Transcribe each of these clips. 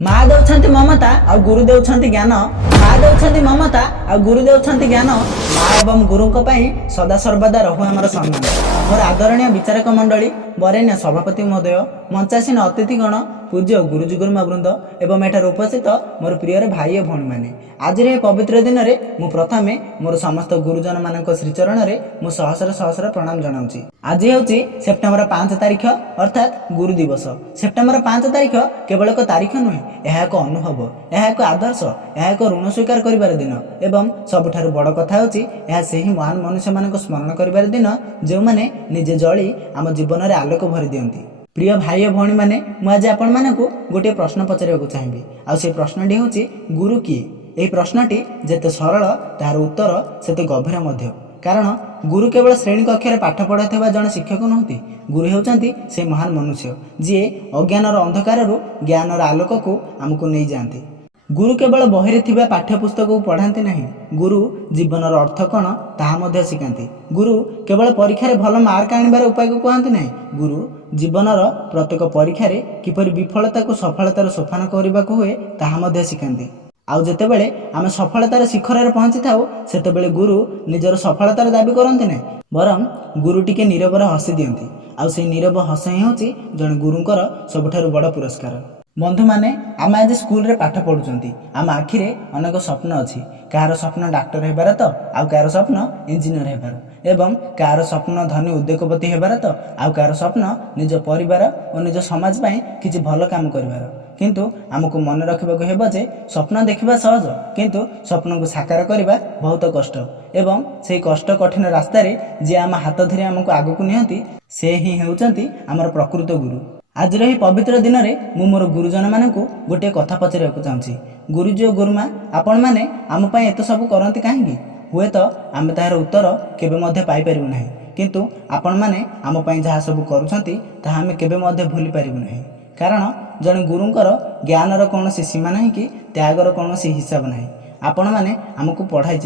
माँ देउछन्ति ममता आ गुरु देउछन्ति ज्ञान। माँ देउछन्ति ममता आ गुरु देउछन्ति ज्ञान। माँ एवं गुरुଙ୍କ ପାଇଁ सदा सर्वदा रहु हमर सम्मान। मोर आदरणीय विचारक मंडली, वरेण्य सभापति महोदय, मंचासीन अतिथिगण, पूज्य गुरुजी गुरुमा वृंद एवं एठार उपस्थित मोर प्रिय भाई और भौणी मैंने आज पवित्र दिन में मु प्रथमे मोर समस्त गुरुजन मान श्रीचरण में मु सहस्र सहस्र प्रणाम जनाऊँगी। आज हूँ सेप्टेम्बर 5 तारिख अर्थात गुरु दिवस। सेप्टेम्बर 5 तारिख केवल एक तारिख नुहे, यह एक अनुभव, यह एक आदर्श, यह एक ऋण स्वीकार करिबार दिन एवं सबुठारु बड़ कथा होची यह सेही महान मनुष्य मानक स्मरण करिबार दिन जो माने निजे जळी आम जीवन में आलोक भरी दियंती। प्रिय भाई और भौणी मैंने मुझे आपण मानकु गोटे प्रश्न पचारिବାକୁ चाहिए। आ से प्रश्नटी होची गुरु किए। यह प्रश्नटी जेते सरल तार उत्तर सेते गभीर मध्य। कारण गुरु केवल श्रेणी कक्षर पाठ पढ़ाइबा जड़े शिक्षक नुहति, गुरु होउचंती से महान मनुष्य जी अज्ञानर अंधकार ज्ञानर आलोक को आमको नहीं जाती। गुरु केवल बहिरे थिबा पाठ्यपुस्तक को पढ़ाती नहीं, गुरु जीवनर अर्थ कौन ताहा मध्य शिखाती। गुरु केवल परीक्षा भल मार्क आनिबार उपाय को कहते नहीं, गुरु जीवनर प्रत्येक परीक्षा किपरि विफलता को सफलतार सोपान करने हुए ताहा मध्य शिखाती। आउ जेतेबेले आमे सफलतार शिखर में पहुंची थाउ सेतेबेले गुरु निजर सफलतार दाबी करते नहीं, बरं गुरु टिके नीरवर हसी दियंती। आउ से नीरव हस ही होची जने गुरुंकर सबुठारु बड़ पुरस्कार। बंधु माने आम आज स्कूल रे पाठ पढ़ुचंती, आम आखिरे अनेक स्वप्न अच्छी। कहार स्वप्न डाक्टर हेबार तो आउ कहार स्वप्न इंजीनियर हेबार एवं कहार स्वप्न धनी उद्योगपति हेबार तो आउ कहार स्वप्न निज परिवार और निज समाज पई किछि भल काम करिवार। किंतु आमको मन रखिबाको हेबो जे स्वप्न देखिबा सहज किंतु स्वप्न को साकार करबा बहुत कष्ट एवं से कष्ट कठिन रास्ता रे जे आम हाथ धरि आमको आगु नियंती से ही हेउचंती आमर प्रकृत गुरु। आज रही पवित्र दिन में मु मोर गुरुजन मानक गोटे कथा पचारिବାକୁ चाहूँगी। गुरुजी और गुरुमा आपण मैंने आम पाई एत सब करती कहीं हुए तो आम तार उत्तर केबे मध्य पाई परिबु नहीं, किंतु आपण मैंने आम पाई जहाँ सब करुछंती ताहा आमे केबे मध्य भूली परिबु नहीं। कारण जने गुरुंकर ज्ञानर कौन सीमा नहीं कि त्यागर कौन हिसाब नहीं। आपण मैंने आमको पढ़ाई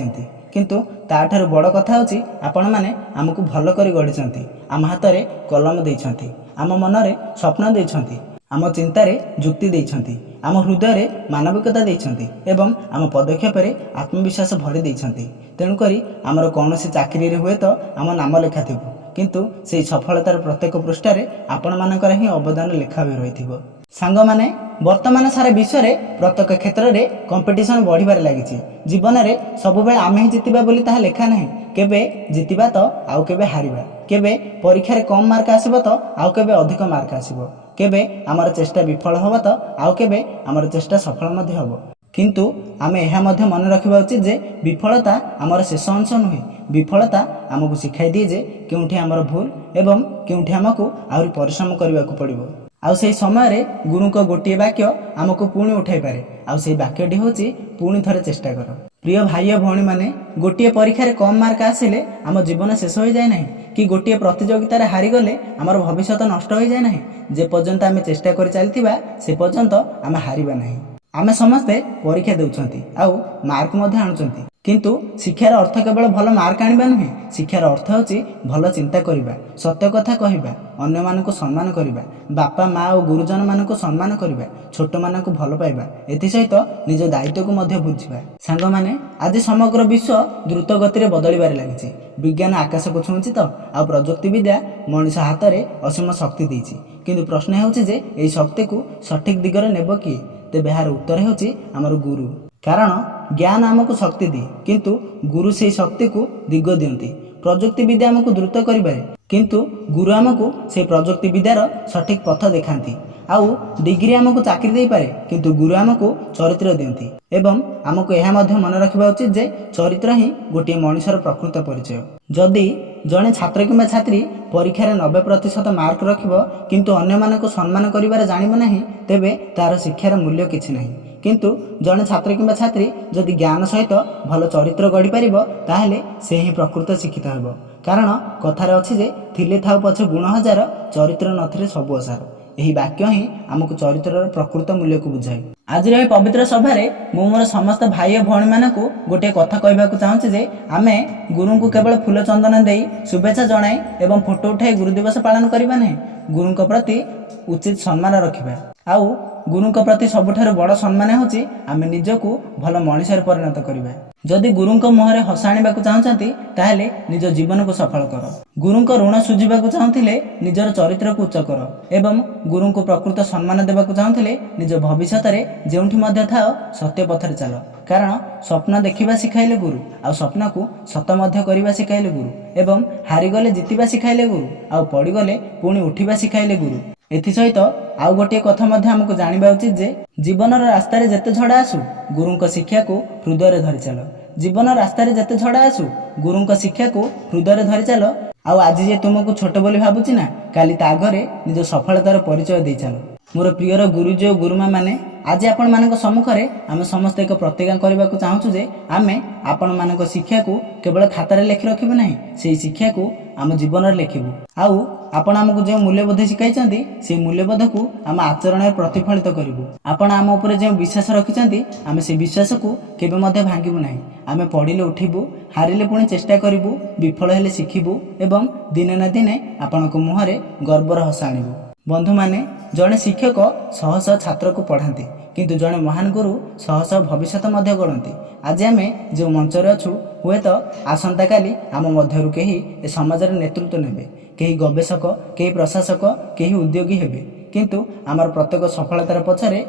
किंतु ताठारु बड़ कथा होची आपण मैंने आमको भल करी गढ़ी, आम हाथ में कलम देइछंती, आम मनरे स्वप्न देइछंती, आम चिंतार जुक्ति देइछंती, आम हृदय मानविकता देइछंती एवं आम पदक्षेप आत्मविश्वास भरी देइछंती। तेणुकरी आमर कौन चाकरी हुए तो आम नाम लेखा थिबो किंतु से सफलतार प्रत्येक पृष्ठार आपण मानकर ही अवदान लेखा भी रही। सांग माने वर्तमान सारा विश्व में प्रत्येक क्षेत्र में कंपिटिशन बढ़िबार लागिछि। जीवन में सबुबेले आमे ही जितिबा बोली ताहा लेखा नहीं, केबे जितिबा तो आउ केबे हारिबा, केबे परीक्षा रे कम मार्क आसीबो तो आउ केबे अधिक मार्क आसीबो, केबे आमर चेष्टा विफल होबो तो आउ केबे आमर चेष्टा सफल मध्य होबो। किंतु आमे एहा मध्य मन रखिबा उचित जे विफलता आमर शेष अंश नुहे, विफलता आमको शिखाई दिए जे केउठी आमर भूल एवं केउठी आमको आहुरी परिश्रम करबाकू पड़िबो। आउ से समय रे गुरु को गोटे वाक्य आमको पुणी उठाई पारे, आउ से वाक्यटी होची पुणी थरे चेष्टा कर। प्रिय भाई और भौणी माने गोटे परीक्षा रे कम मार्क आसिले आम जीवन शेष हो जाए नहीं कि गोटे प्रतियोगितार हारी गले आमर भविष्य नष्ट हो जाए नहीं। जे पर्यंत आम चेष्टा कर चलथिबा से पर्यंत आम हारिबा नहीं। आमे समस्ते परीक्षा देउछंती आउ मार्क मध्य आणुचंती, किंतु शिक्षार अर्थ केवल भल मार्क आनिबा नुहे, शिक्षार अर्थ होची भल चिंता करिबा, सत्य कथा कहिबा, अन्य मानक सम्मान करिबा, बापा माँ और गुरुजन मानक सम्मान करिबा, छोट मानक भल पाइबा, एथि सहित निज दायित्व को मध्य बुझिबा। सांग माने आज समग्र विश्व द्रुत गति रे बदलिबार लागिछि। विज्ञान आकाश को छुंची तो आ प्रजुक्ति विद्या मनुष्य हाथ में असीम शक्ति देछि, किंतु प्रश्न हेउछि जे एई शक्ति को सठिक दिगरे नेबो किए? तेबे यार उत्तर हेउछि हमर गुरु। कारण ज्ञान आमको शक्ति दिए किंतु गुरु से शक्ति को दिग दियंती। प्रजुक्ति विद्या आमको द्रुत करिबारे किंतु गुरु आमको से प्रजुक्ति विद्यार सठिक पथ देखांती। आउ डिग्री आमको चाकरी दे पारे किंतु गुरु आमको चरित्र दियंती। एवं आमको यह मध्य मन रखिबा उचित जे चरित्र ही गोटे मनुष्यर प्रकृत परिचय। जदि जड़े छात्र किंबा छात्री परीक्षा रे 90% मार्क रखिबो किंतु अन्य मानको सम्मान करिबार जानिबो नाही, तेबे तार शिक्षार मूल्य किछि नाही। किंतु जड़े छात्र किंबा छात्री जदि ज्ञान सहित भल चरित्र गढ़ी पारिबो ताहेले से ही प्रकृत शिक्षित हेबो। कारण कथार अछि जे थिले थाउ पछे गुण हजार, चरित्र नथिले सबु असार। यही वाक्य ही आमको चरित्रर प्रकृत मूल्य को बुझाए। आज रही पवित्र सभा मु मोर समस्त भाई और भौणी मानक गोटे कथा कहबाक चाहूँगी जे आमे गुरु को केवल फूल चंदन दे शुभेच्छा जनाई एवं फोटो उठाई गुरु दिवस पालन करबा नहीं, गुरु प्रति उचित सम्मान रखिबा। आउ गुरुଙ୍କ प्रति सबुठारु बड़ सम्मान होची आमे निजकु भल मनिषर परिणत करिबा। जदि गुरुଙ୍କ मुहरे हस आनिबाकु चाहुचंती ताहेले निज जीवन को सफल कर। गुरुଙ୍କ ऋण सुझिबाकु चाहुथिले निजर चरित्र को उच्च कर एवं गुरुଙ୍କୁ प्रकृत सम्मान देबाकु चाहुथिले निज भविष्यत रे जेउंठी मध्ये थाओ सत्य पथरे चल। कारण स्वप्न देखिबा सिखाइले गुरु आ स्वप्न को सत मध्ये करिबा सिखाइले गुरु एवं हारि गले जितिबा सिखाइले गुरु आ पड़ी गले पुणी उठिबा सिखाइले गुरु। एथि सहित आउ गोटे कथा मध्ये हमको जानिबा उचित जे जीवन रास्ता रे जते झड़ा आसु गुरुଙ୍କ शिक्षा को हृदय रे धरि चल। जीवन रास्ता रे जते झड़ा आसु गुरुଙ୍କ शिक्षा को हृदय रे धरि चल। आउ आज जे तुमको छोट बोली भाबुची ना काली ता आगरे निज सफलतार परिचय दे चल। मोर प्रियर गुरुजी और गुरुमा माने आज आपण मानक सम्मुखरे आमे समस्त एक प्रतिज्ञा करबा को चाहूछु जे आमे आपण मानक शिक्षा को केवल खाता रे लिखि रखिबो नाही सेही शिक्षा को आम जीवन रे लिखिबो। आउ आपण हमकु जे मूल्यबोध शिखाइचंती से मूल्यबोध को आम आचरण रे प्रतिफलित करिबो। आपण आम ऊपर जे विश्वास रखिचंती आमे से विश्वास को केबे मध्ये भांगिबो नाही। आमे पढिले उठिबो हारिले पुणी चेष्टा करिबो विफल हेले शिखिबो एवं दिने ना दिने आपणक मुहरे गर्वर हस आनिबो। बंधु माने जड़े शिक्षक शह शह छात्र को पढ़ाती किंतु जड़े महान गुरु शह शह भविष्य मध्य गढ़ती। आज आम जो मंच अच्छु हुए तो आसंता काली आम मध्यरु केही ए समाज रे नेतृत्व नेबे केही गवेषक केही प्रशासक केही उद्योगी हेबे किंतु आमर प्रत्येक सफलतार पछरे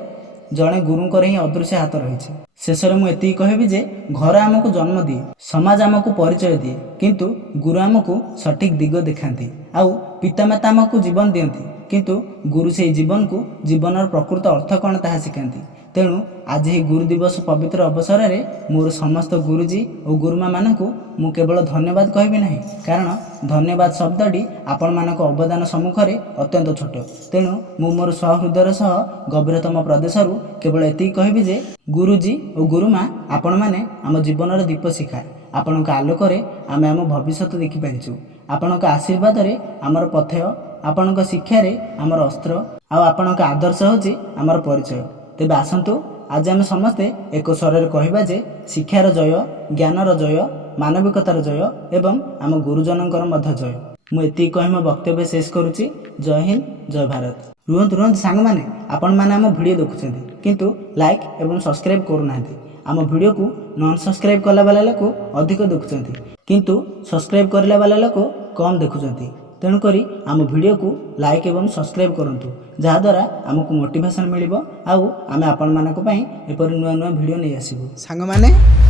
जड़े गुरुंकर ही अदृश्य हाथ रही। शेष में मुझे कहबी जे घर आमको जन्म दिए समाज आमको परिचय दिए किंतु गुरु आमको सठिक दिग देखाती। आउ पितामाता आमको जीवन दियंती किंतु गुरु से जीवन को जीवन प्रकृत अर्थ कौन ताहा शिखाती। तेणु आज ही गुरु दिवस पवित्र अवसर में मोर समस्त गुरुजी और गुरुमा मानकु मु केवल धन्यवाद कहबी नहीं कारण धन्यवाद शब्दटी आपण मानक अवदान सम्मुख में अत्यंत छोट। तेणु मु मोर सहृदयर सह गभीरतम प्रदेशरू केवल एति कहबी जे गुरुजी और गुरुमा आपण माने आम जीवन दीप शिखा आपणक आलोकरे आमे आम भविष्य देखि पारिछु। आपणक आशीर्वाद रे आमर पथय आपणक शिक्षा रे आमर अस्त्र आ आपणक आदर्श होची आमर परिचय। तेबे आसंतु आज आम समस्ते एक स्वर कहवा जे शिक्षार जय ज्ञानर जय मानविकतार जय एवं आम गुरुजनकर मध्य जय। मुझे कही मो वक्तव्य शेष करुच्ची। जय हिंद जय भारत। रुहतु रुहतु सांग माने आपण माने आम वीडियो देखुछन्ती किंतु लाइक एवं सब्सक्राइब करूनांती। आम वीडियो को नॉन सब्सक्राइब कला वाला लोक अधिक देखुछन्ती किंतु सब्सक्राइब करला वाला लोक कम देखुछन्ती। तेणुकरी आम वीडियो को लाइक एवं सब्सक्राइब करंतु जहा द्वारा आमको मोटिवेशन मिलिबो आउ आमे आपण मानक पई एपरि नुआ नुआ वीडियो नै आसीबो। सांग माने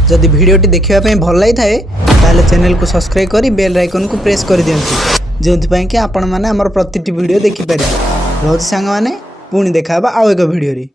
जदि वीडियोटी देखिबा पई भल लागि थाए ताले चैनल को सब्सक्राइब करी बेल आइकन को प्रेस कर दियंतु जेउथि पई कि आपण माने हमर प्रतिटी वीडियो देखि पारे। रोज सांग माने पुणी देखाबा आउ एक वीडियो रे।